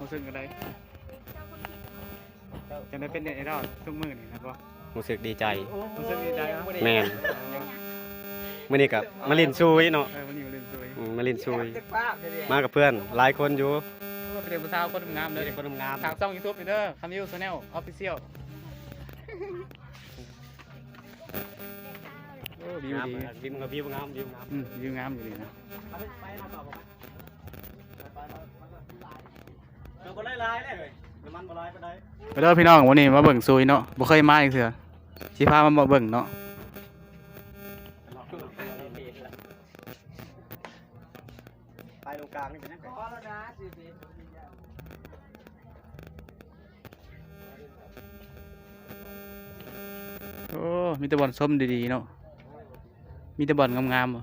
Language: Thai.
รู้สึกอะไรจะได้เป็นเน็ตไอดอลทุกมื้อนี่นะบ่ รู้สึกดีใจ รู้สึกดีใจเนาะ แม่นมื้อนี้ก็มาเล่นซุยเนาะ วันนี้มาเล่นสวย มาเล่นซุยมากับเพื่อนหลายคนอยู่ เป็นเด็กผู้สาวคนงามเลย เด็กคนงาม ทางช่อง YouTube นี่เด้อคำยูชาแนลออฟฟิเชียลโอ้วิว งาม ดี วิวกับวิวงามวิวงาม วิวงามอยู่ดีนะ เราบ่หลายๆเลยน้ำมันบ่หลายปานใด ไปเด้อพี่น้องวันนี้มาเบิ่งซุยเนาะบ่เคยมาอีกเทื่อสิพามาเบิ่งเนาะไปตรงกลางนี่เป็นยังไง โอ้มีแต่บอลส้มดีๆเนาะมีแต่บอลงามๆบ่